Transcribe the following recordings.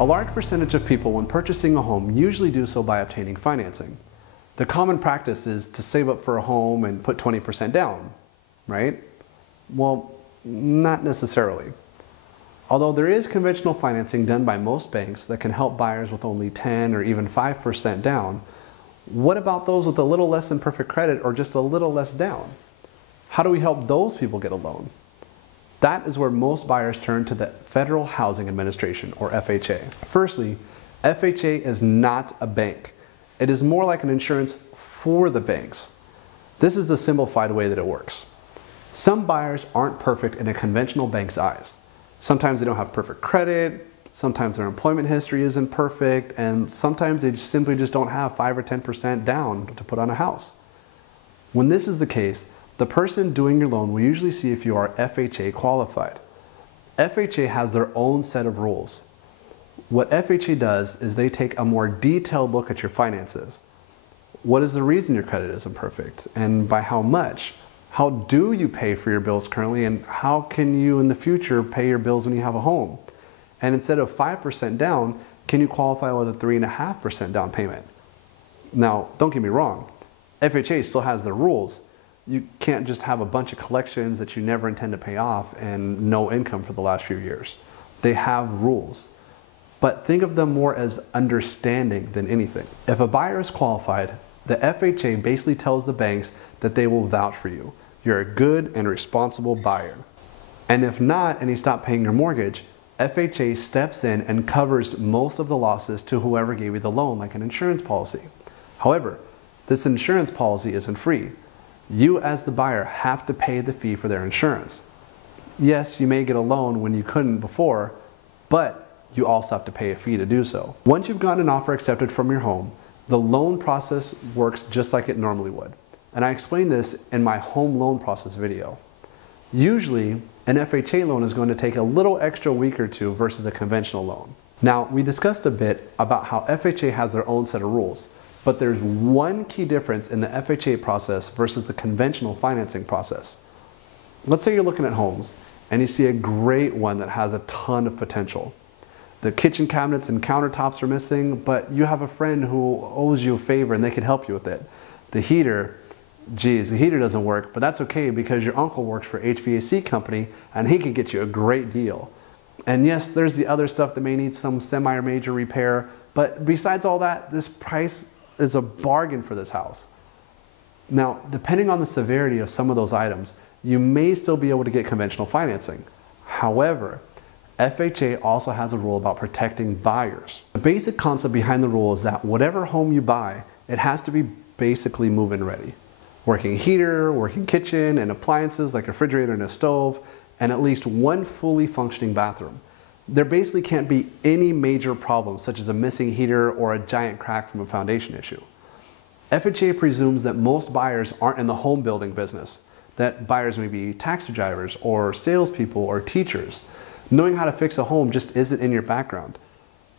A large percentage of people when purchasing a home usually do so by obtaining financing. The common practice is to save up for a home and put 20% down, right? Well, not necessarily. Although there is conventional financing done by most banks that can help buyers with only 10 or even 5% down, what about those with a little less than perfect credit or just a little less down? How do we help those people get a loan? That is where most buyers turn to the Federal Housing Administration, or FHA. Firstly, FHA is not a bank. It is more like an insurance for the banks. This is the simplified way that it works. Some buyers aren't perfect in a conventional bank's eyes. Sometimes they don't have perfect credit, sometimes their employment history isn't perfect, and sometimes they simply just don't have 5 or 10% down to put on a house. When this is the case, the person doing your loan will usually see if you are FHA qualified. FHA has their own set of rules. What FHA does is they take a more detailed look at your finances. What is the reason your credit isn't perfect, and by how much? How do you pay for your bills currently, and how can you in the future pay your bills when you have a home? And instead of 5% down, can you qualify with a 3.5% down payment? Now, don't get me wrong, FHA still has their rules. You can't just have a bunch of collections that you never intend to pay off and no income for the last few years. They have rules, but think of them more as understanding than anything. If a buyer is qualified, the FHA basically tells the banks that they will vouch for you. You're a good and responsible buyer. And if not, and you stop paying your mortgage, FHA steps in and covers most of the losses to whoever gave you the loan, like an insurance policy. However, this insurance policy isn't free. You as the buyer have to pay the fee for their insurance. Yes, you may get a loan when you couldn't before, but you also have to pay a fee to do so. Once you've gotten an offer accepted from your home, the loan process works just like it normally would. And I explained this in my home loan process video. Usually, an FHA loan is going to take a little extra week or two versus a conventional loan. Now, we discussed a bit about how FHA has their own set of rules, but there's one key difference in the FHA process versus the conventional financing process. Let's say you're looking at homes and you see a great one that has a ton of potential. The kitchen cabinets and countertops are missing, but you have a friend who owes you a favor and they can help you with it. The heater, geez, the heater doesn't work, but that's okay because your uncle works for HVAC company and he can get you a great deal. And yes, there's the other stuff that may need some semi or major repair, but besides all that, this price is a bargain for this house. Now, depending on the severity of some of those items, you may still be able to get conventional financing. However, FHA also has a rule about protecting buyers. The basic concept behind the rule is that whatever home you buy, it has to be basically move-in ready. Working heater, working kitchen, and appliances like a refrigerator and a stove, and at least one fully functioning bathroom. There basically can't be any major problems such as a missing heater or a giant crack from a foundation issue. FHA presumes that most buyers aren't in the home building business, that buyers may be taxi drivers or salespeople or teachers. Knowing how to fix a home just isn't in your background.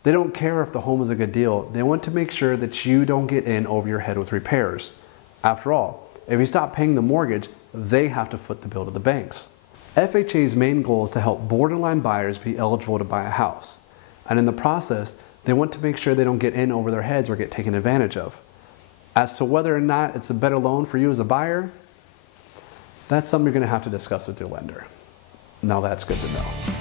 They don't care if the home is a good deal. They want to make sure that you don't get in over your head with repairs. After all, if you stop paying the mortgage, they have to foot the bill to the banks. FHA's main goal is to help borderline buyers be eligible to buy a house. And in the process, they want to make sure they don't get in over their heads or get taken advantage of. As to whether or not it's a better loan for you as a buyer, that's something you're going to have to discuss with your lender. Now that's good to know.